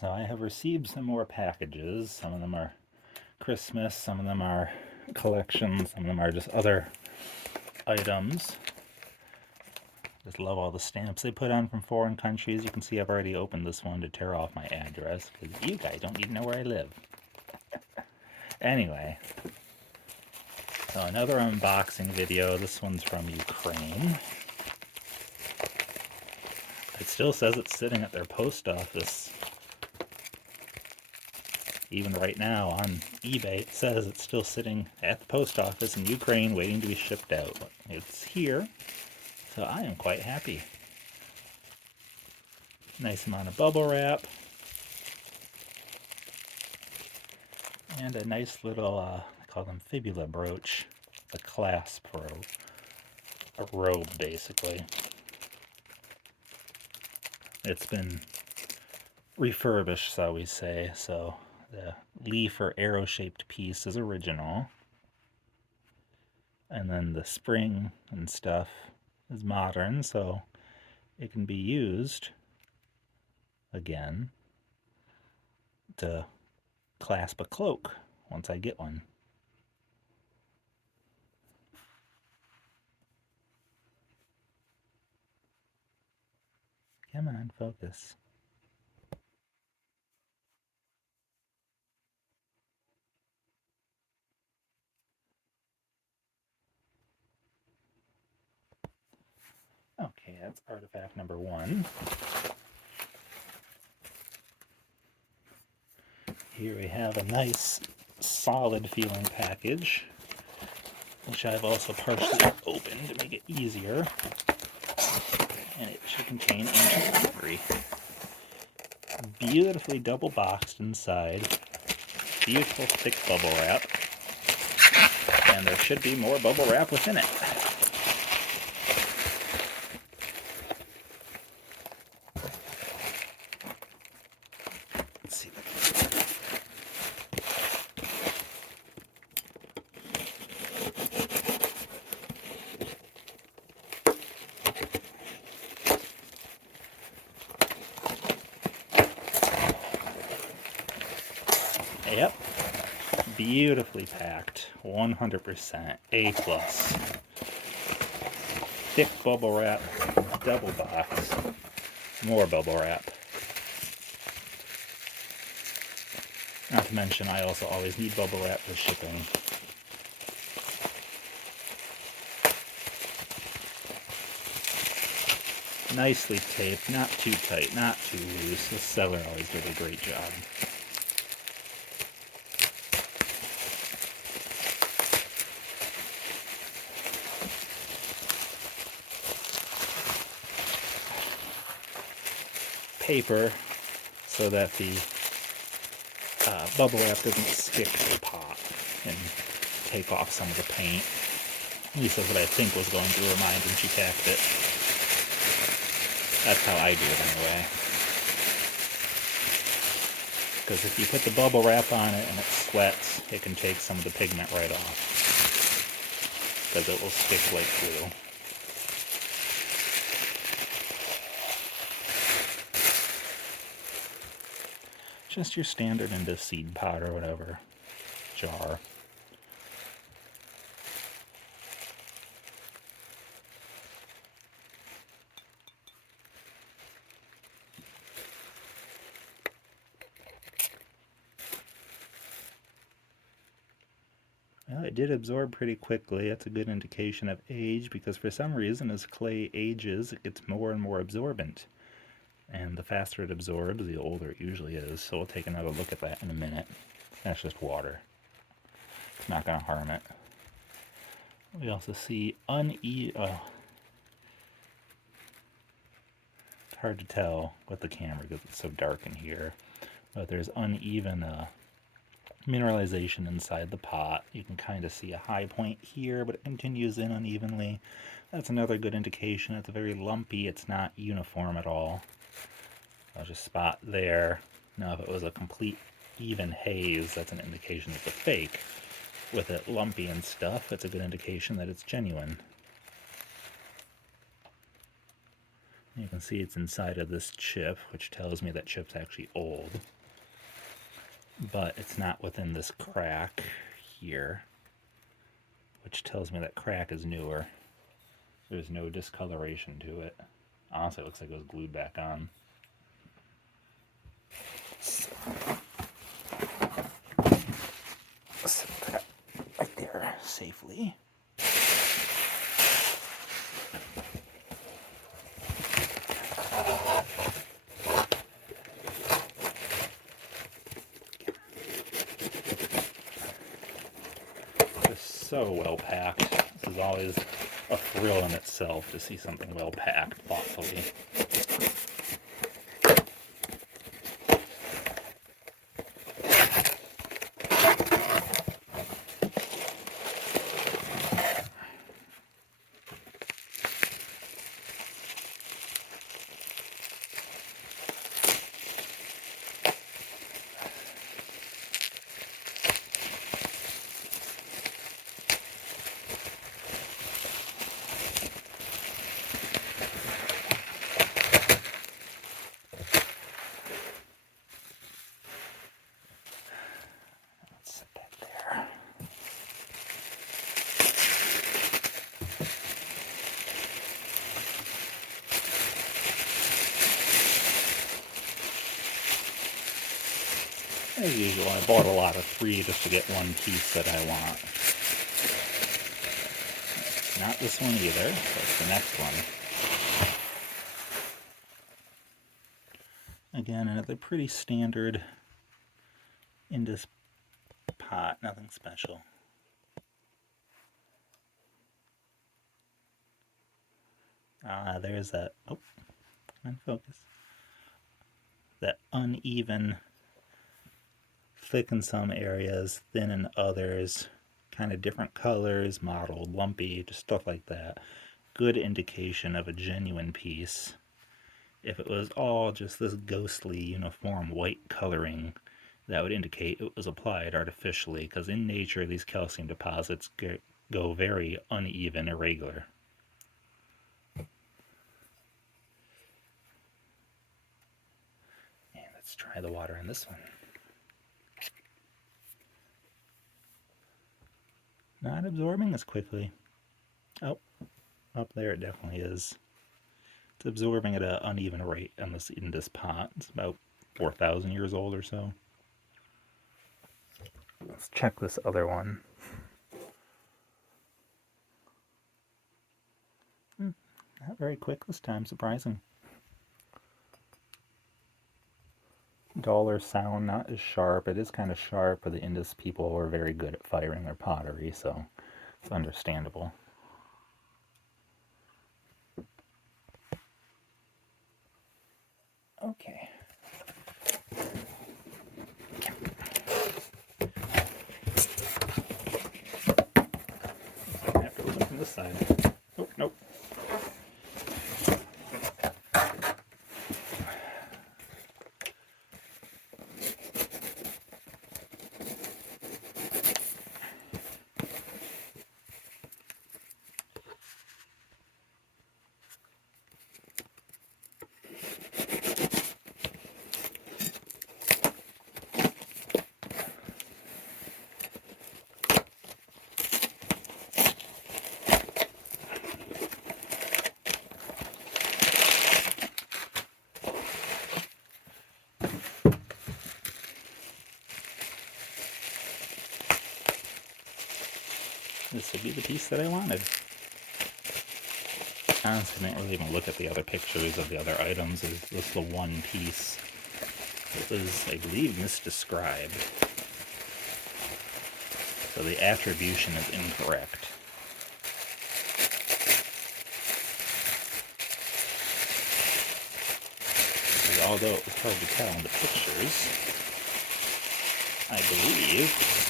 So I have received some more packages. Some of them are Christmas, some of them are collections, some of them are just other items. Just love all the stamps they put on from foreign countries. You can see I've already opened this one to tear off my address because you guys don't even know where I live. Anyway, so another unboxing video. This one's from Ukraine. It still says it's sitting at their post office. Even right now on eBay, it says it's still sitting at the post office in Ukraine waiting to be shipped out. It's here, so I am quite happy. Nice amount of bubble wrap. And a nice little, I call them Fibula brooch. A clasp for a robe, basically. It's been refurbished, so we say, so the leaf or arrow-shaped piece is original. And then the spring and stuff is modern, so it can be used again to clasp a cloak once I get one. Come on, focus. Okay, that's artifact number one. Here we have a nice, solid feeling package, which I've also partially opened to make it easier. And it should contain ancient pottery. Beautifully double boxed inside. Beautiful thick bubble wrap. And there should be more bubble wrap within it. Let's see if I can. Yep. Beautifully packed. 100% A+. Thick bubble wrap, double box, more bubble wrap. Not to mention, I also always need bubble wrap for shipping. Nicely taped, not too tight, not too loose. The seller always did a great job. Paper so that the bubble wrap doesn't stick to the pot and take off some of the paint. At least that's what I think was going through her mind when she packed it. That's how I do it anyway. Because if you put the bubble wrap on it and it sweats, it can take some of the pigment right off. Because it will stick like glue. Just your standard Indus seed pot or whatever jar. Well, it did absorb pretty quickly. That's a good indication of age because for some reason as clay ages, it gets more and more absorbent. And the faster it absorbs, the older it usually is. So we'll take another look at that in a minute. That's just water. It's not going to harm it. We also see uneven. It's hard to tell with the camera because it's so dark in here. But there's uneven mineralization inside the pot. You can kind of see a high point here, but it continues in unevenly. That's another good indication. It's very lumpy. It's not uniform at all. I'll just spot there. Now if it was a complete even haze, that's an indication it's a fake. With it lumpy and stuff, it's a good indication that it's genuine. You can see it's inside of this chip, which tells me that chip's actually old. But it's not within this crack here, which tells me that crack is newer. There's no discoloration to it. Honestly, it looks like it was glued back on. So, let's set that right there safely. Just so well packed. This is always a thrill in itself to see something well packed thoughtfully. As usual, I bought a lot of 3 just to get one piece that I want. Not this one either, but the next one. Again, another pretty standard Indus pot, nothing special. There's that, oh, unfocus. That uneven, thick in some areas, thin in others, kind of different colors, mottled, lumpy, just stuff like that. Good indication of a genuine piece. If it was all just this ghostly, uniform white coloring, that would indicate it was applied artificially, because in nature these calcium deposits go very uneven, irregular. And let's try the water in this one. Not absorbing as quickly. Oh, up there it definitely is. It's absorbing at an uneven rate in this pot. It's about 4,000 years old or so. Let's check this other one. Not very quick this time, surprising. Duller sound, not as sharp. It is kind of sharp, but the Indus people were very good at firing their pottery, so it's understandable. Okay. I have to open from this side. Oh, nope. This would be the piece that I wanted. Honestly, I didn't really even look at the other pictures of the other items. Is this the one piece? It was, I believe, misdescribed. So the attribution is incorrect. Because although it was hard to tell in the pictures, I believe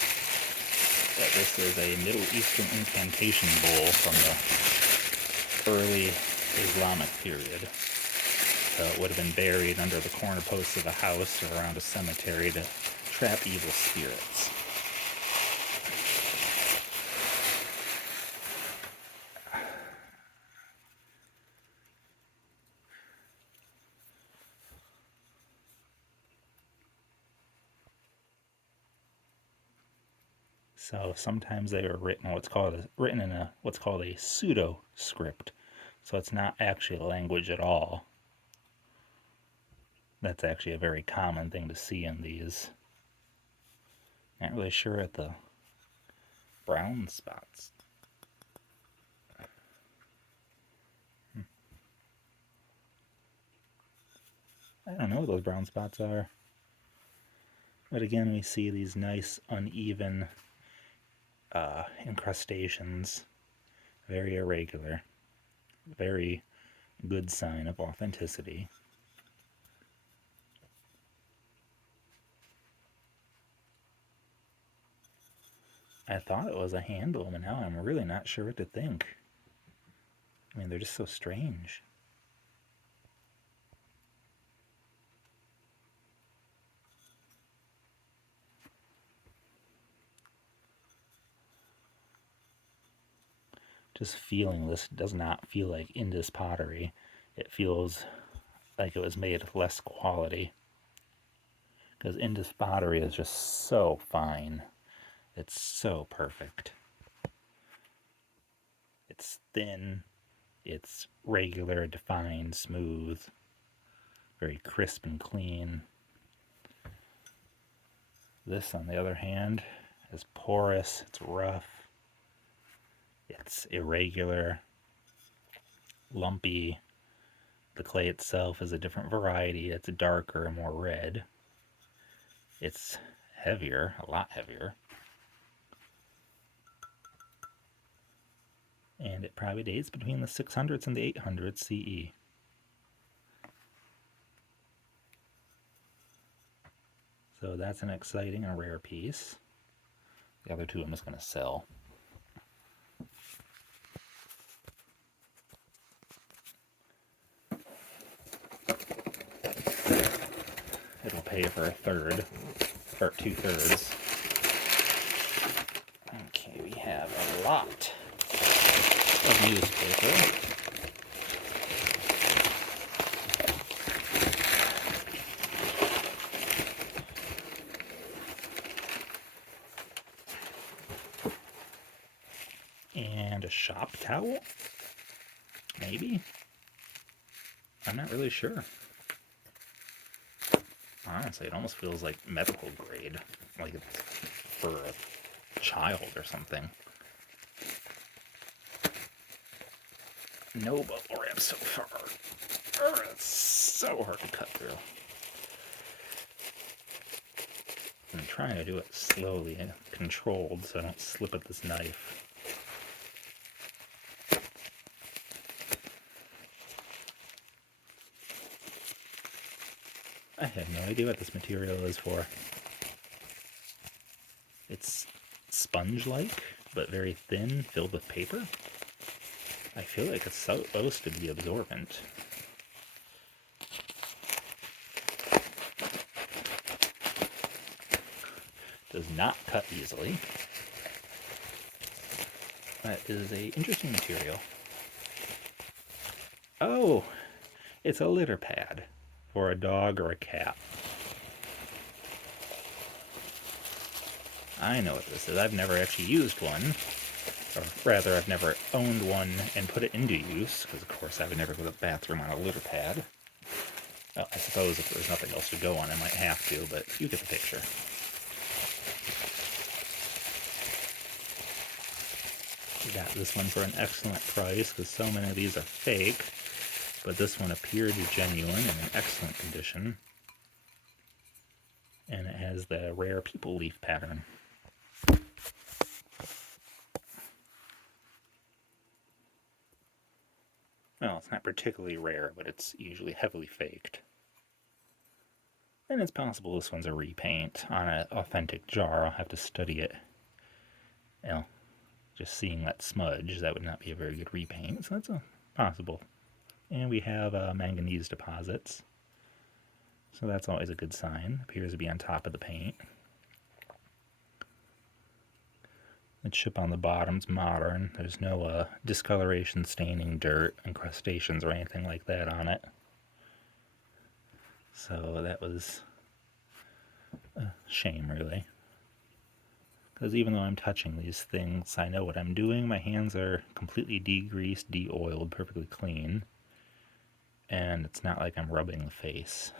that this is a Middle Eastern incantation bowl from the early Islamic period. So it would have been buried under the corner posts of a house or around a cemetery to trap evil spirits. So sometimes they are written in a what's called a pseudo script. So it's not actually a language at all. That's actually a very common thing to see in these. Not really sure at the brown spots. I don't know what those brown spots are. But again, we see these nice uneven incrustations, very irregular, very good sign of authenticity. I thought it was a handle, but now I'm really not sure what to think. I mean, they're just so strange. Just feeling this does not feel like Indus pottery. It feels like it was made with less quality. Because Indus pottery is just so fine. It's so perfect. It's thin, it's regular, defined, smooth, very crisp and clean. This, on the other hand, is porous, it's rough, it's irregular, lumpy. The clay itself is a different variety. It's darker, more red. It's heavier, a lot heavier. And it probably dates between the 600s and the 800s CE. So that's an exciting and rare piece. The other two I'm just going to sell. It'll pay for a third, or 2/3. Okay, we have a lot of newspaper. And a shop towel? Maybe? I'm not really sure. Honestly, it almost feels like medical grade, like it's for a child or something. No bubble wrap so far. It's so hard to cut through. I'm trying to do it slowly and controlled so I don't slip at this knife. I have no idea what this material is for. It's sponge-like, but very thin, filled with paper. I feel like it's supposed to be absorbent. Does not cut easily. That is an interesting material. Oh, it's a litter pad for a dog or a cat. I know what this is. I've never actually used one. Or rather, I've never owned one and put it into use, because of course I would never go to the bathroom on a litter pad. Well, I suppose if there's nothing else to go on, I might have to, but you get the picture. We got this one for an excellent price, because so many of these are fake, but this one appeared genuine and in excellent condition. And it has the rare people leaf pattern. Well, it's not particularly rare, but it's usually heavily faked. And it's possible this one's a repaint on an authentic jar. I'll have to study it. You know, just seeing that smudge, that would not be a very good repaint, so that's possible. And we have manganese deposits, so that's always a good sign. Appears to be on top of the paint. The chip on the bottom's modern. There's no discoloration, staining, dirt, incrustations, or anything like that on it. So that was a shame, really. because even though I'm touching these things, I know what I'm doing. My hands are completely degreased, de-oiled, perfectly clean, and it's not like I'm rubbing the face.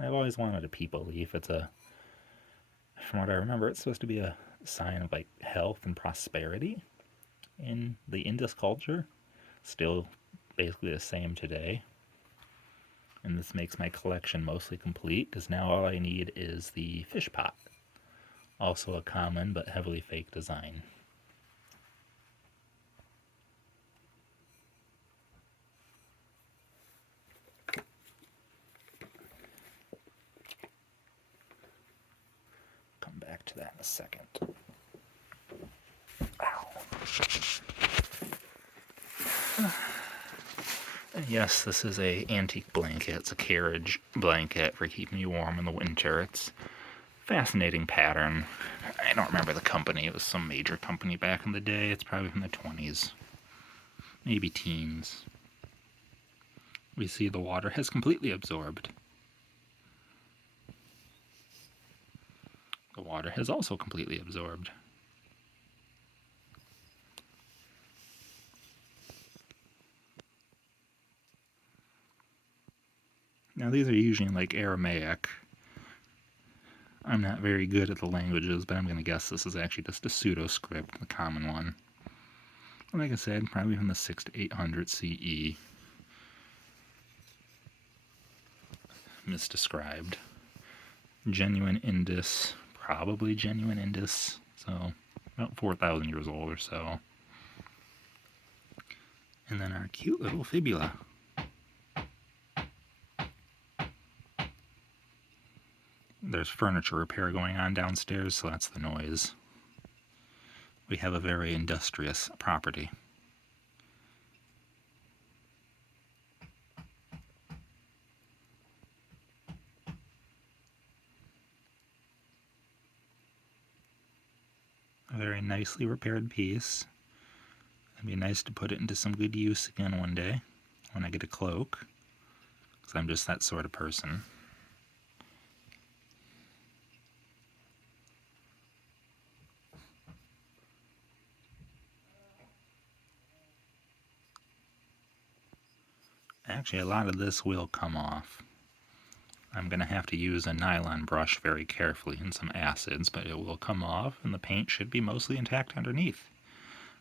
I've always wanted a peepal leaf. From what I remember, it's supposed to be a sign of like health and prosperity in the Indus culture. Still basically the same today. And this makes my collection mostly complete because now all I need is the fish pot. Also a common but heavily fake design. Come back to that in a second. Ow. And yes, this is a antique blanket. It's a carriage blanket for keeping you warm in the winter. It's a fascinating pattern. I don't remember the company. It was some major company back in the day. It's probably from the 20s, maybe teens. We see the water has completely absorbed. The water has also completely absorbed. Now these are usually in like Aramaic. I'm not very good at the languages, but I'm going to guess this is actually just a pseudo-script, the common one. Like I said, probably from the 6 to 800 CE. Misdescribed. Genuine Indus, probably genuine Indus, so about 4,000 years old or so. And then our cute little fibula. There's furniture repair going on downstairs, so that's the noise. We have a very industrious property. A very nicely repaired piece. It'd be nice to put it into some good use again one day when I get a cloak, because I'm just that sort of person. Actually, a lot of this will come off. I'm going to have to use a nylon brush very carefully and some acids, but it will come off and the paint should be mostly intact underneath.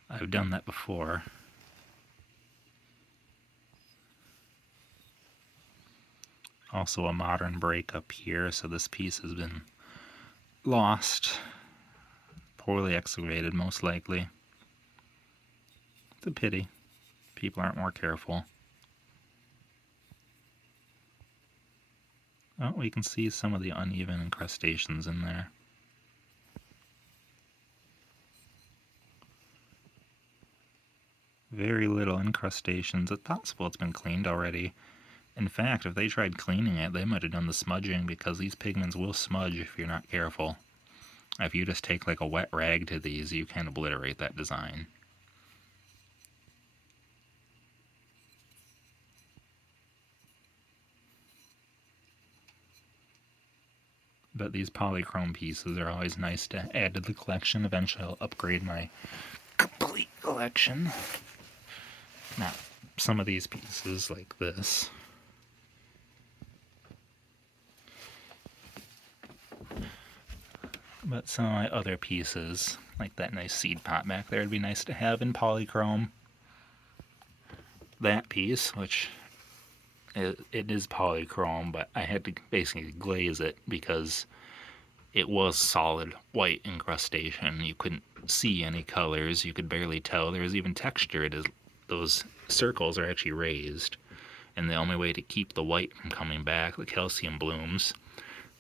I've done that before. Also a modern break up here, so this piece has been lost. Poorly excavated, most likely. It's a pity. People aren't more careful. Oh, we can see some of the uneven incrustations in there. Very little incrustations. It's possible it's been cleaned already. In fact, if they tried cleaning it, they might have done the smudging because these pigments will smudge if you're not careful. If you just take like a wet rag to these, you can obliterate that design. But these polychrome pieces are always nice to add to the collection. Eventually I'll upgrade my complete collection. Not some of these pieces like this. But some of my other pieces, like that nice seed pot back there, would be nice to have in polychrome. That piece, which it is polychrome, but I had to basically glaze it because it was solid white incrustation. You couldn't see any colors. You could barely tell. There was even texture. Those circles are actually raised. And the only way to keep the white from coming back, the calcium blooms,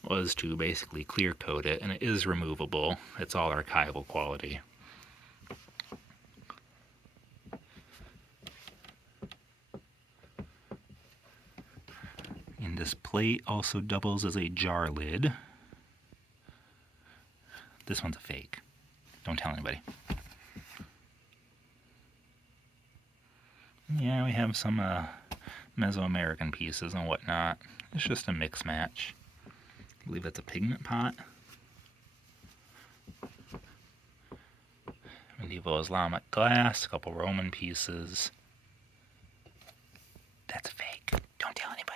was to basically clear coat it. And it is removable. It's all archival quality. And this plate also doubles as a jar lid. This one's a fake. Don't tell anybody. Yeah, we have some Mesoamerican pieces and whatnot. It's just a mix match. I believe it's a pigment pot. Medieval Islamic glass, a couple Roman pieces. That's fake. Don't tell anybody.